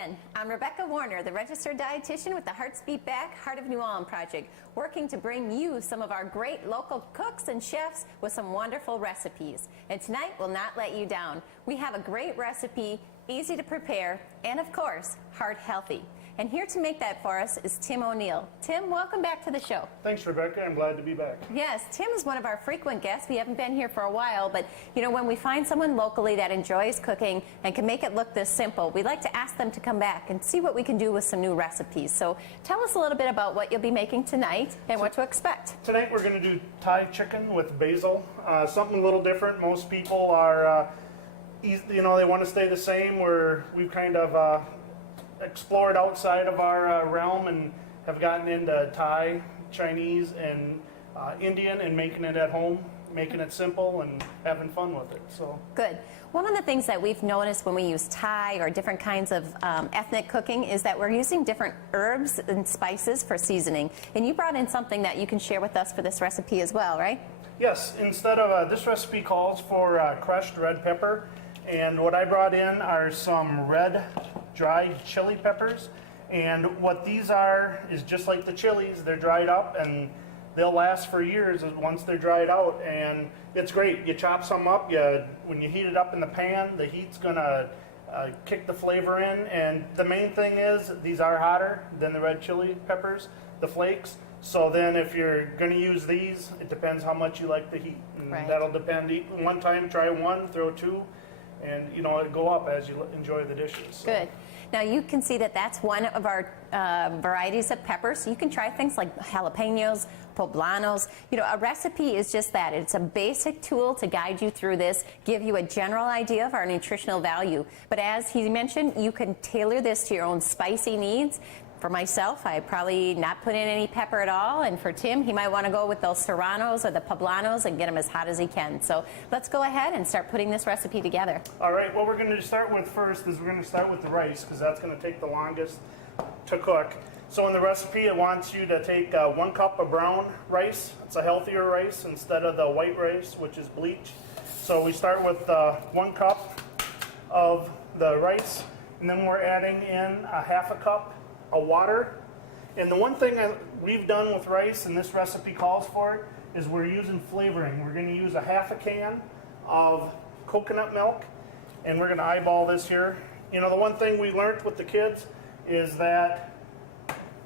Chicken. I'm Rebecca Warner, the registered dietitian with the Hearts Beat Back Heart of New Ulm project, working to bring you some of our great local cooks and chefs with some wonderful recipes. And tonight will not let you down. We have a great recipe, easy to prepare, and of course, heart healthy. And here to make that for us is Tim O'Neill. Tim, welcome back to the show. Thanks, Rebecca. I'm glad to be back. Yes, Tim is one of our frequent guests. We haven't been here for a while, but you know, when we find someone locally that enjoys cooking and can make it look this simple, we like to ask them to come back and see what we can do with some new recipes. So tell us a little bit about what you'll be making tonight and what to expect. Tonight we're going to do Thai chicken with basil. Something a little different. Most people are, they want to stay the same. We've kind of explored outside of our realm and have gotten into Thai, Chinese, and Indian, and making it at home, making it simple and having fun with it. So good. One of the things that we've noticed when we use Thai or different kinds of ethnic cooking is that we're using different herbs and spices for seasoning. And you brought in something that you can share with us for this recipe as well, right? Yes. Instead of this recipe calls for crushed red pepper, and what I brought in are some red dried chili peppers. And what these are is just like the chilies, they're dried up and they'll last for years once they're dried out, and it's great. You chop some up, when you heat it up in the pan, the heat's gonna kick the flavor in, and the main thing is these are hotter than the red chili peppers, the flakes. So then if you're gonna use these, it depends how much you like the heat. And right. That'll depend. One time try one, throw two, and it'll go up as you enjoy the dishes. So. Good. Now you can see that that's one of our varieties of peppers. You can try things like jalapenos, poblanos. You know, a recipe is just that. It's a basic tool to guide you through this, give you a general idea of our nutritional value. But as he mentioned, you can tailor this to your own spicy needs. For myself, I probably not put in any pepper at all, and for Tim, he might want to go with those serranos or the poblanos and get them as hot as he can. So let's go ahead and start putting this recipe together. All right, what we're going to start with first is we're going to start with the rice, because that's going to take the longest to cook. So in the recipe, it wants you to take 1 cup of brown rice. It's a healthier rice instead of the white rice, which is bleached. So we start with 1 cup of the rice, and then we're adding in a half a cup of water. And the one thing we've done with rice, and this recipe calls for it, is we're using flavoring. We're going to use a half a can of coconut milk, and we're going to eyeball this here. You know, the one thing we learned with the kids is that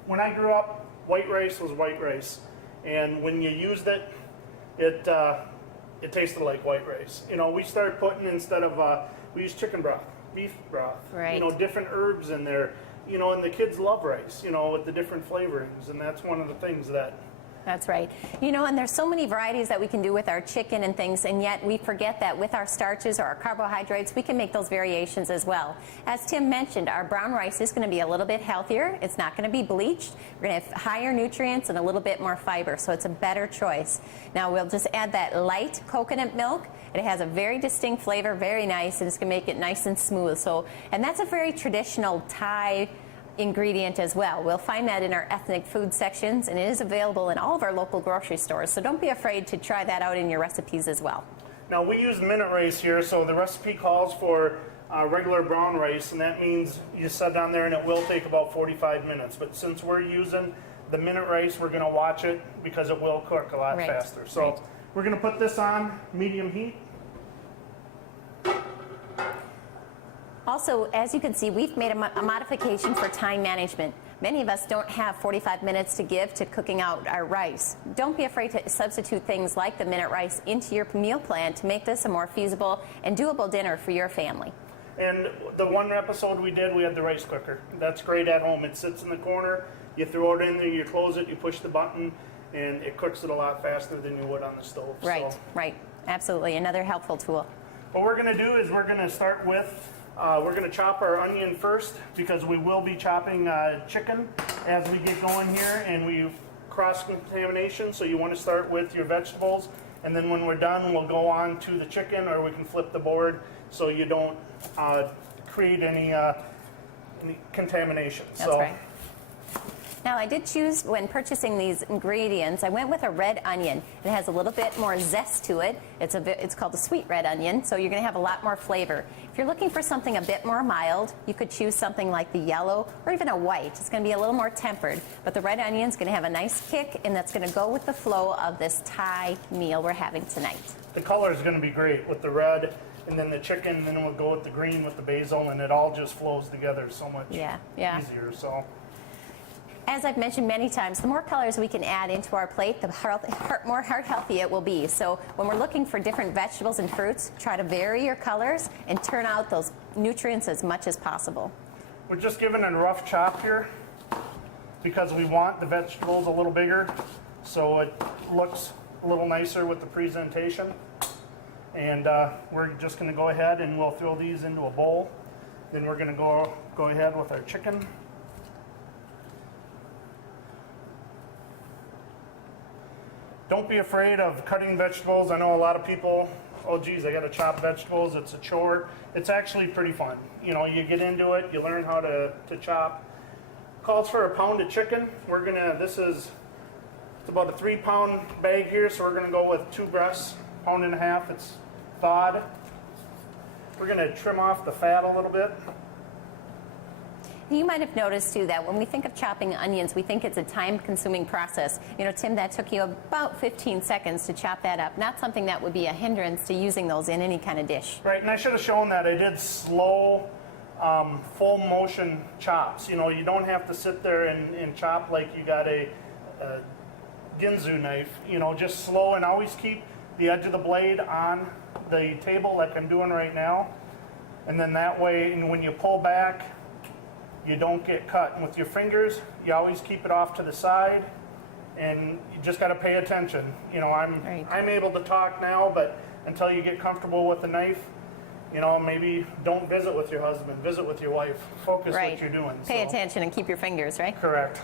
when I grew up, white rice was white rice, and when you used it, it tasted like white rice. You know, we started putting, instead of we use chicken broth, beef broth, right. Different herbs in there. And the kids love rice, with the different flavorings, and that's one of the things that... That's right. And there's so many varieties that we can do with our chicken and things, and yet we forget that with our starches or our carbohydrates, we can make those variations as well. As Tim mentioned, our brown rice is going to be a little bit healthier. It's not going to be bleached. We're going to have higher nutrients and a little bit more fiber, so it's a better choice. Now we'll just add that light coconut milk. It has a very distinct flavor, very nice, and it's going to make it nice and smooth. And that's a very traditional Thai ingredient as well. We'll find that in our ethnic food sections, and it is available in all of our local grocery stores. So don't be afraid to try that out in your recipes as well. Now we use minute rice here, so the recipe calls for regular brown rice, and that means you set it on there and it will take about 45 minutes. But since we're using the minute rice, we're going to watch it because it will cook a lot faster. So we're going to put this on medium heat. Also, as you can see, we've made a modification for time management. Many of us don't have 45 minutes to give to cooking out our rice. Don't be afraid to substitute things like the minute rice into your meal plan to make this a more feasible and doable dinner for your family. And the one episode we did, we had the rice cooker. That's great at home. It sits in the corner. You throw it in there, you close it, you push the button, and it cooks it a lot faster than you would on the stove. Right, right. Absolutely. Another helpful tool. What we're going to do is we're going to start with we're going to chop our onion first, because we will be chopping chicken as we get going here, and we've cross-contamination, so you want to start with your vegetables, and then when we're done, we'll go on to the chicken, or we can flip the board so you don't create any contamination. That's right. Now, I did choose, when purchasing these ingredients, I went with a red onion. It has a little bit more zest to it. It's called a sweet red onion, so you're going to have a lot more flavor. If you're looking for something a bit more mild, you could choose something like the yellow or even a white. It's going to be a little more tempered, but the red onion is going to have a nice kick, and that's going to go with the flow of this Thai meal we're having tonight. The color is going to be great with the red, and then the chicken, and then we'll go with the green with the basil, and it all just flows together so much easier. So, as I've mentioned many times, the more colors we can add into our plate, the more heart healthy it will be. So when we're looking for different vegetables and fruits, try to vary your colors and turn out those nutrients as much as possible. we're just giving it a rough chop here because we want the vegetables a little bigger so it looks a little nicer with the presentation. And we're just going to go ahead and we'll throw these into a bowl. Then we're going to go ahead with our chicken. Don't be afraid of cutting vegetables. I know a lot of people, oh geez, I got to chop vegetables. It's a chore. It's actually pretty fun. You know, you get into it, you learn how to chop. Calls for a pound of chicken. It's about a 3-pound bag here, so we're gonna go with 2 breasts, 1.5 pounds. It's thawed. We're gonna trim off the fat a little bit. You might have noticed too that when we think of chopping onions, we think it's a time-consuming process. You know, Tim, that took you about 15 seconds to chop that up. Not something that would be a hindrance to using those in any kind of dish. Right, and I should have shown that. I did slow, full motion chops. You know, you don't have to sit there and chop like you got a Ginzu knife. You know, just slow, and always keep the edge of the blade on the table like I'm doing right now. And then that way, and when you pull back, you don't get cut. And with your fingers, you always keep it off to the side, and you just got to pay attention. You know, I'm able to talk now, but until you get comfortable with the knife, you know, maybe don't visit with your husband, visit with your wife. Focus what you're doing. Pay attention and keep your fingers, right? Correct.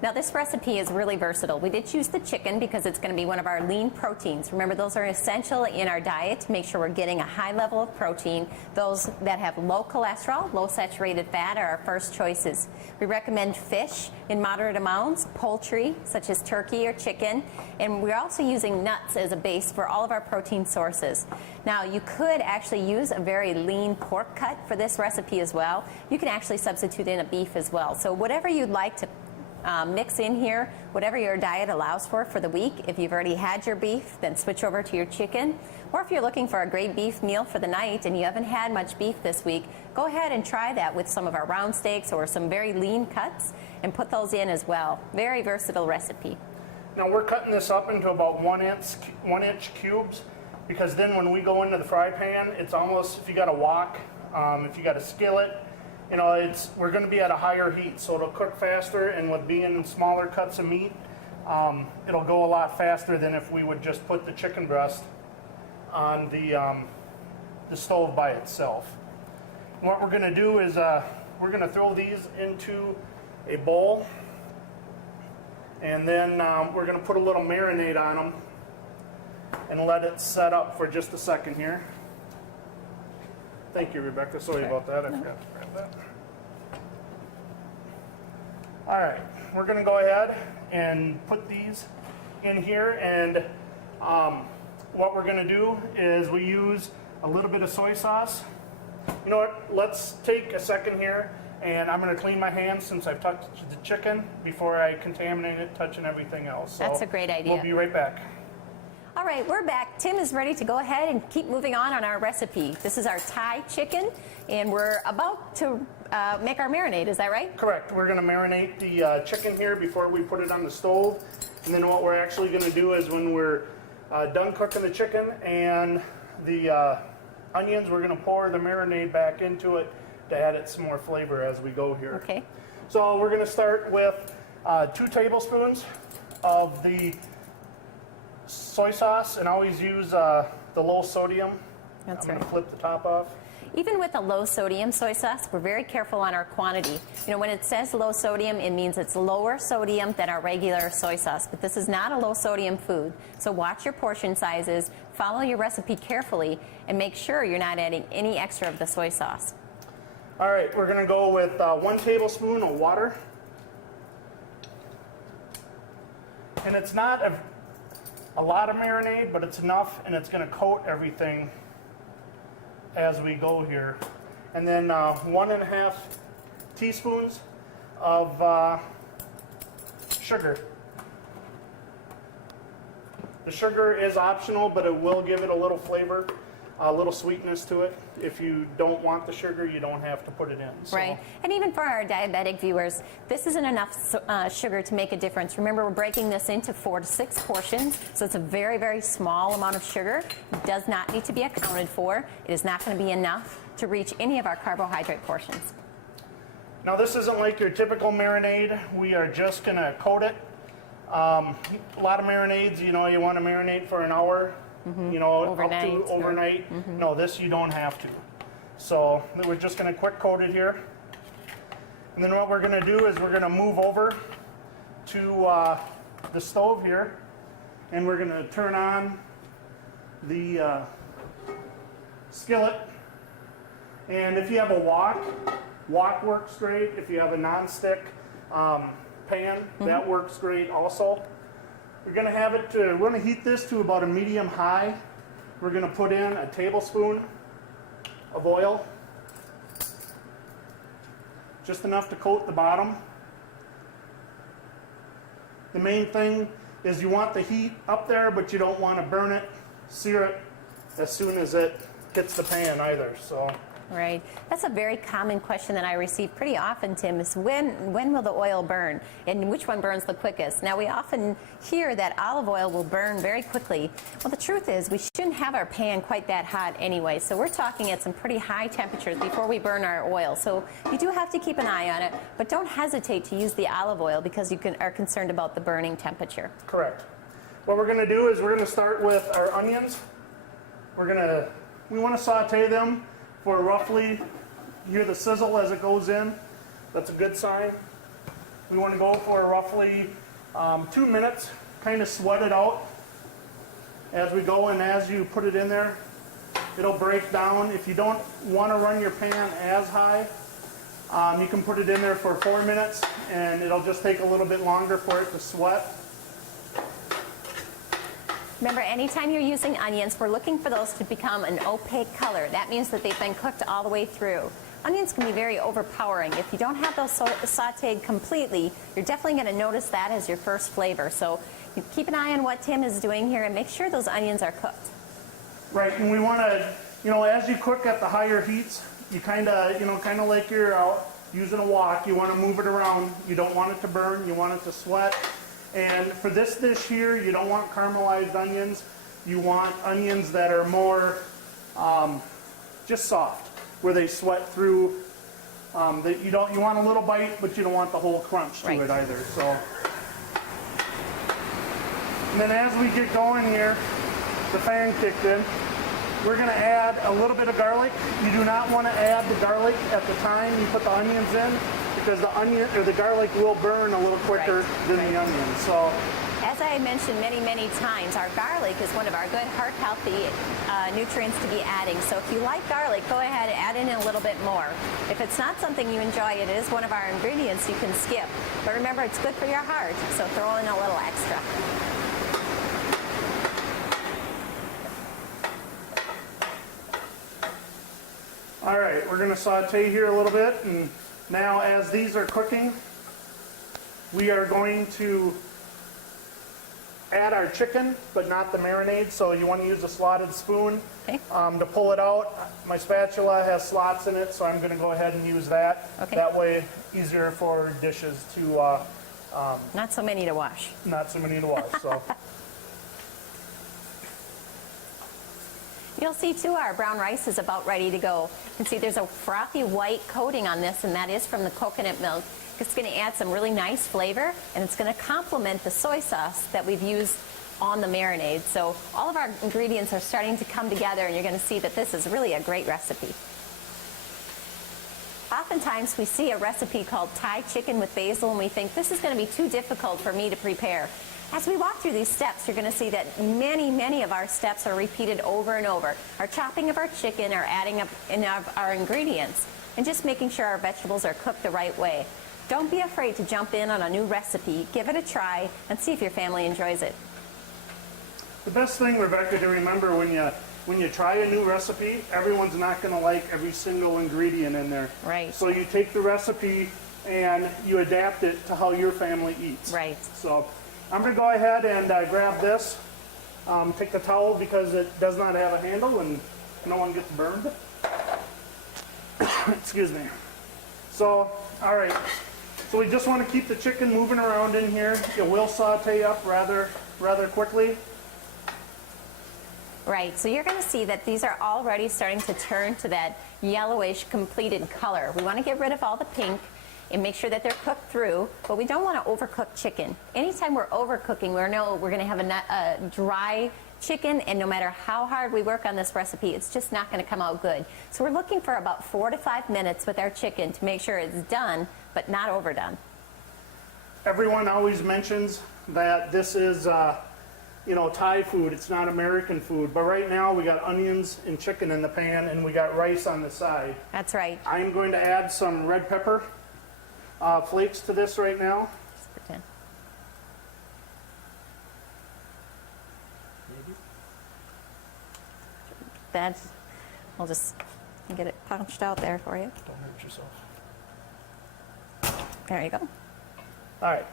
Now, this recipe is really versatile. We did choose the chicken because it's going to be one of our lean proteins. Remember, those are essential in our diet to make sure we're getting a high level of protein. Those that have low cholesterol, low saturated fat are our first choices. We recommend fish in moderate amounts, poultry, such as turkey or chicken, and we're also using nuts as a base for all of our protein sources. Now, you could actually use a very lean pork cut for this recipe as well. You can actually substitute in a beef as well. So whatever you'd like to mix in here, whatever your diet allows for the week. If you've already had your beef, then switch over to your chicken. Or if you're looking for a great beef meal for the night and you haven't had much beef this week, go ahead and try that with some of our round steaks or some very lean cuts and put those in as well. Very versatile recipe. Now we're cutting this up into about 1-inch cubes, because then when we go into the fry pan, it's almost, if you got a wok, if you got a skillet, you know, we're going to be at a higher heat, so it'll cook faster, and with being in smaller cuts of meat, it'll go a lot faster than if we would just put the chicken breast on the stove by itself. And what we're going to do is we're going to throw these into a bowl, and then we're going to put a little marinade on them and let it set up for just a second here. Thank you, Rebecca. Sorry about that. I forgot to grab that. All right, we're going to go ahead and put these in here, and what we're going to do is we use a little bit of soy sauce. You know what? Let's take a second here, and I'm going to clean my hands since I've touched the chicken before I contaminate it, touching everything else. So that's a great idea. We'll be right back. All right, we're back. Tim is ready to go ahead and keep moving on our recipe. This is our Thai chicken, and we're about to make our marinade. Is that right? Correct. We're going to marinate the chicken here before we put it on the stove. And then what we're actually going to do is when we're done cooking the chicken and the onions, we're going to pour the marinade back into it to add it some more flavor as we go here. Okay. So we're going to start with 2 tablespoons of the soy sauce, and always use the low sodium. That's I'm right. going to flip the top off. Even with the low sodium soy sauce, we're very careful on our quantity. You know, when it says low sodium, it means it's lower sodium than our regular soy sauce, but this is not a low sodium food. So watch your portion sizes, follow your recipe carefully, and make sure you're not adding any extra of the soy sauce. All right, we're gonna go with 1 tablespoon of water. And it's not a lot of marinade, but it's enough, and it's gonna coat everything as we go here. And then 1.5 teaspoons of sugar. The sugar is optional, but it will give it a little flavor, a little sweetness to it. If you don't want the sugar, you don't have to put it in. So. Right. And even for our diabetic viewers, this isn't enough sugar to make a difference. Remember, we're breaking this into 4 to 6 portions, so it's a very, very small amount of sugar. It does not need to be accounted for. It is not going to be enough to reach any of our carbohydrate portions. Now, this isn't like your typical marinade. We are just going to coat it. A lot of marinades, you know, you want to marinate for an hour, you know, Overnight, up to overnight. No, this you don't have to. So we're just going to quick coat it here. And then what we're going to do is we're going to move over to the stove here, and we're going to turn on the skillet. And if you have a wok works great. If you have a non-stick pan, that works great also. We're going to have it we're going to heat this to about a medium high. We're going to put in a tablespoon of oil, just enough to coat the bottom. The main thing is you want the heat up there, but you don't want to burn it, sear it as soon as it hits the pan either. So. Right. That's a very common question that I receive pretty often, Tim, is when will the oil burn and which one burns the quickest? Now, we often hear that olive oil will burn very quickly. Well, the truth is we shouldn't have our pan quite that hot anyway, so we're talking at some pretty high temperatures before we burn our oil. So you do have to keep an eye on it, but don't hesitate to use the olive oil because you are concerned about the burning temperature. Correct. What we're going to do is we're going to start with our onions. We want to saute them for roughly, you hear the sizzle as it goes in. That's a good sign. We want to go for roughly 2 minutes, kind of sweat it out as we go, and as you put it in there, it'll break down. If you don't want to run your pan as high, you can put it in there for 4 minutes, and it'll just take a little bit longer for it to sweat. Remember, anytime you're using onions, we're looking for those to become an opaque color. That means that they've been cooked all the way through. Onions can be very overpowering. If you don't have those sauteed completely, you're definitely going to notice that as your first flavor. So you keep an eye on what Tim is doing here and make sure those onions are cooked. Right, and we want to, you know, as you cook at the higher heats, you kind of like you're using a wok, you want to move it around. You don't want it to burn, you want it to sweat. And for this dish here, you don't want caramelized onions. You want onions that are more just soft, where they sweat through. You want a little bite, but you don't want the whole crunch to it either. So, and then as we get going here, the fan kicked in. We're going to add a little bit of garlic. You do not want to add the garlic at the time you put the onions in, because the garlic will burn a little quicker than the onion. So, as I mentioned many, many times, our garlic is one of our good heart-healthy nutrients to be adding. So if you like garlic, go ahead and add in a little bit more. If it's not something you enjoy, it is one of our ingredients you can skip. But remember, it's good for your heart, so throw in a little extra. all right, we're going to saute here a little bit, and now as these are cooking, we are going to add our chicken, but not the marinade. So you want to use a slotted spoon to pull it out. My spatula has slots in it, so I'm going to go ahead and use that. That way, easier for dishes to... not so many to wash. Not so many to wash, so... You'll see too our brown rice is about ready to go. You can see there's a frothy white coating on this, and that is from the coconut milk. It's going to add some really nice flavor, and it's going to complement the soy sauce that we've used on the marinade. So all of our ingredients are starting to come together, and you're going to see that this is really a great recipe. Oftentimes we see a recipe called Thai chicken with basil, and we think this is going to be too difficult for me to prepare. As we walk through these steps, you're going to see that many of our steps are repeated over and over. Our chopping of our chicken, our adding up in our ingredients. and just making sure our vegetables are cooked the right way. Don't be afraid to jump in on a new recipe, give it a try, and see if your family enjoys it. The best thing, Rebecca, to remember when you try a new recipe, everyone's not going to like every single ingredient in there. Right. So you take the recipe and you adapt it to how your family eats. Right. So I'm going to go ahead and grab this. Take the towel because it does not have a handle and no one gets burned. Excuse me. So, all right. So we just want to keep the chicken moving around in here. It will saute up rather quickly. Right, so you're going to see that these are already starting to turn to that yellowish completed color. We want to get rid of all the pink and make sure that they're cooked through, but we don't want to overcook chicken. Anytime we're overcooking, we know we're going to have a dry chicken, and no matter how hard we work on this recipe, it's just not going to come out good. So we're looking for about 4 to 5 minutes with our chicken to make sure it's done, but not overdone. Everyone always mentions that this is Thai food. It's not American food. But right now we got onions and chicken in the pan and we got rice on the side. That's right. I'm going to add some red pepper flakes to this right now. Just pretend. That's, I'll just get it punched out there for you. Don't hurt yourself. There you go. All right.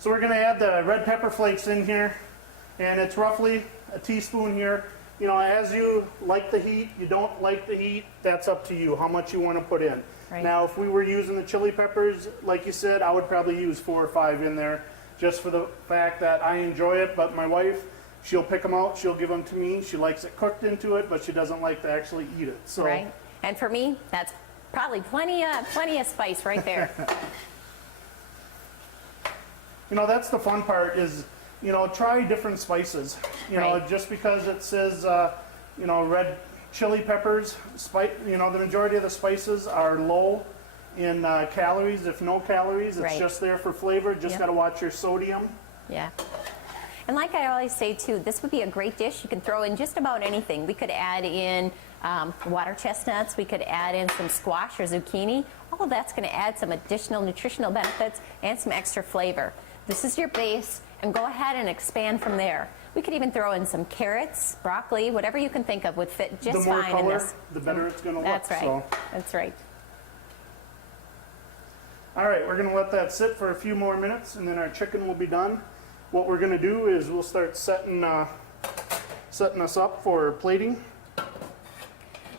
So we're going to add the red pepper flakes in here. And it's roughly a teaspoon here. You know, as you like the heat, you don't like the heat, that's up to you, how much you want to put in. Right. Now, if we were using the chili peppers, like you said, I would probably use 4 or 5 in there, just for the fact that I enjoy it, but my wife, she'll pick them out, she'll give them to me. She likes it cooked into it, but she doesn't like to actually eat it. So, right. And for me, that's probably plenty of spice right there. You know, that's the fun part is, you know, try different spices. You know, Right. just because it says, red chili peppers, the majority of the spices are low in calories, if no calories. It's Right. just there for flavor. Just Yep. got to watch your sodium. Yeah. And like I always say too, this would be a great dish. You can throw in just about anything. We could add in water chestnuts. We could add in some squash or zucchini. All of that's going to add some additional nutritional benefits and some extra flavor. This is your base, and go ahead and expand from there. We could even throw in some carrots, broccoli, whatever you can think of would fit just The more fine in color, this. the better it's going to look. That's right. So. That's right. All right, we're going to let that sit for a few more minutes, and then our chicken will be done. What we're going to do is we'll start setting us up for plating.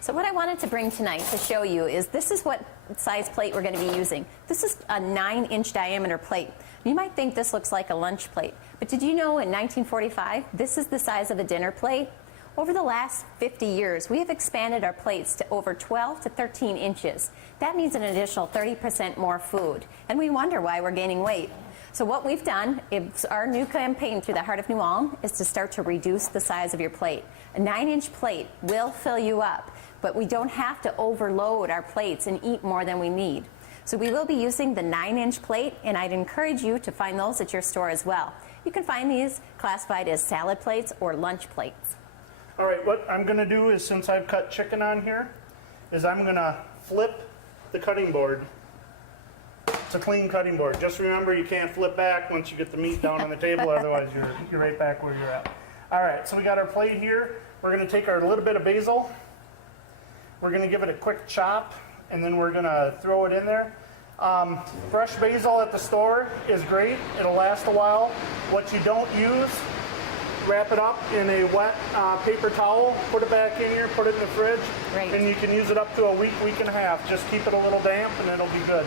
So what I wanted to bring tonight to show you is this is what size plate we're going to be using. This is a 9-inch diameter plate. You might think this looks like a lunch plate, but did you know in 1945, this is the size of a dinner plate? Over the last 50 years, we have expanded our plates to over 12 to 13 inches. That means an additional 30% more food, and we wonder why we're gaining weight. So what we've done, it's our new campaign through the Heart of New Ulm, is to start to reduce the size of your plate. A 9-inch plate will fill you up, but we don't have to overload our plates and eat more than we need. So we will be using the 9-inch plate, and I'd encourage you to find those at your store as well. You can find these classified as salad plates or lunch plates. All right, what I'm going to do is, since I've cut chicken on here, is I'm going to flip the cutting board. It's a clean cutting board. Just remember, you can't flip back once you get the meat down on the table, otherwise you're right back where you're at. All right, so we got our plate here. We're going to take our little bit of basil. We're going to give it a quick chop, and then we're going to throw it in there. Fresh basil at the store is great. It'll last a while. What you don't use, wrap it up in a wet paper towel, put it back in here, put it in the fridge, Right. and you can use it up to a week, week and a half. Just keep it a little damp, and it'll be good.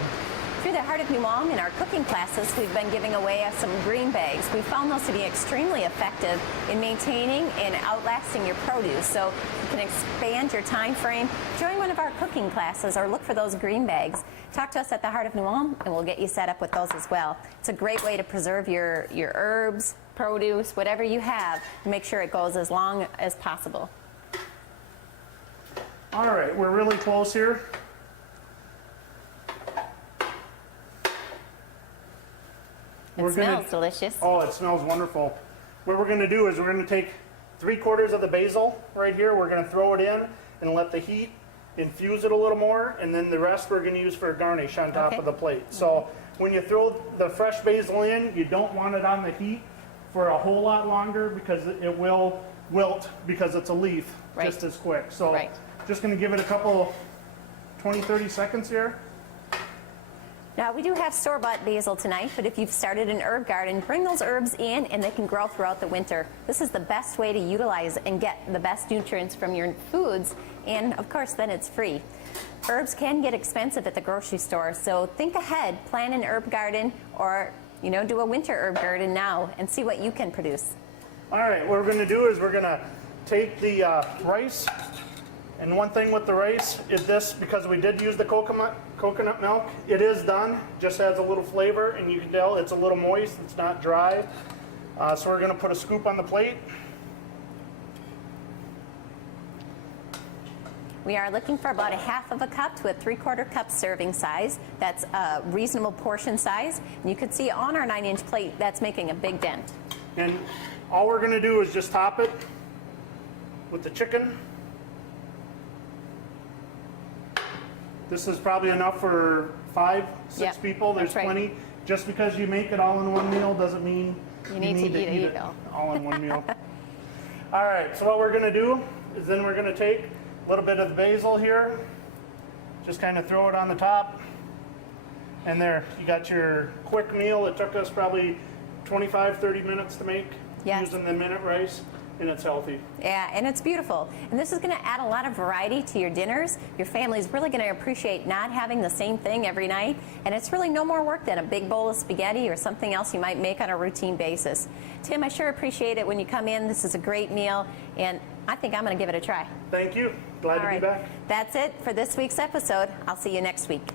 Through the Heart of New Ulm in our cooking classes, we've been giving away some green bags. We found those to be extremely effective in maintaining and outlasting your produce. So you can expand your time frame. Join one of our cooking classes or look for those green bags. Talk to us at the Heart of New Ulm and we'll get you set up with those as well. It's a great way to preserve your herbs, produce, whatever you have, and make sure it goes as long as possible. All right, we're really close here. It smells delicious. Oh, it smells wonderful. What we're going to do is we're going to take 3/4 of the basil right here. We're going to throw it in and let the heat infuse it a little more, and then the rest we're going to use for a garnish on top Okay. of the plate. So when you throw the fresh basil in, you don't want it on the heat for a whole lot longer because it will wilt because it's a leaf Right. just as quick. So Right. just going to give it a couple 20, 30 seconds here. Now, we do have store-bought basil tonight, but if you've started an herb garden, bring those herbs in and they can grow throughout the winter. This is the best way to utilize and get the best nutrients from your foods, and of course, then it's free. Herbs can get expensive at the grocery store, so think ahead, plan an herb garden, or do a winter herb garden now and see what you can produce. All right, what we're going to do is we're going to take the rice, and one thing with the rice is this, because we did use the coconut milk, it is done, just adds a little flavor, and you can tell it's a little moist, it's not dry. So we're going to put a scoop on the plate. We are looking for about a half of a cup to a 3/4 cup serving size. That's a reasonable portion size. And you can see on our 9-inch plate, that's making a big dent. And all we're going to do is just top it with the chicken. This is probably enough for 5, 6 Yep, people. There's that's right. plenty. Just because you make it all in one meal doesn't mean You need to eat it all. all in one meal. All right, so what we're going to do is then we're going to take a little bit of the basil here, just kind of throw it on the top, and there, you got your quick meal. It took us probably 25, 30 minutes to make Yes. using the minute rice, and it's healthy. Yeah, and it's beautiful. And this is going to add a lot of variety to your dinners. Your family's really going to appreciate not having the same thing every night. And it's really no more work than a big bowl of spaghetti or something else you might make on a routine basis. Tim, I sure appreciate it when you come in. This is a great meal, and I think I'm going to give it a try. Thank you. Glad All to right. be back. That's it for this week's episode. I'll see you next week.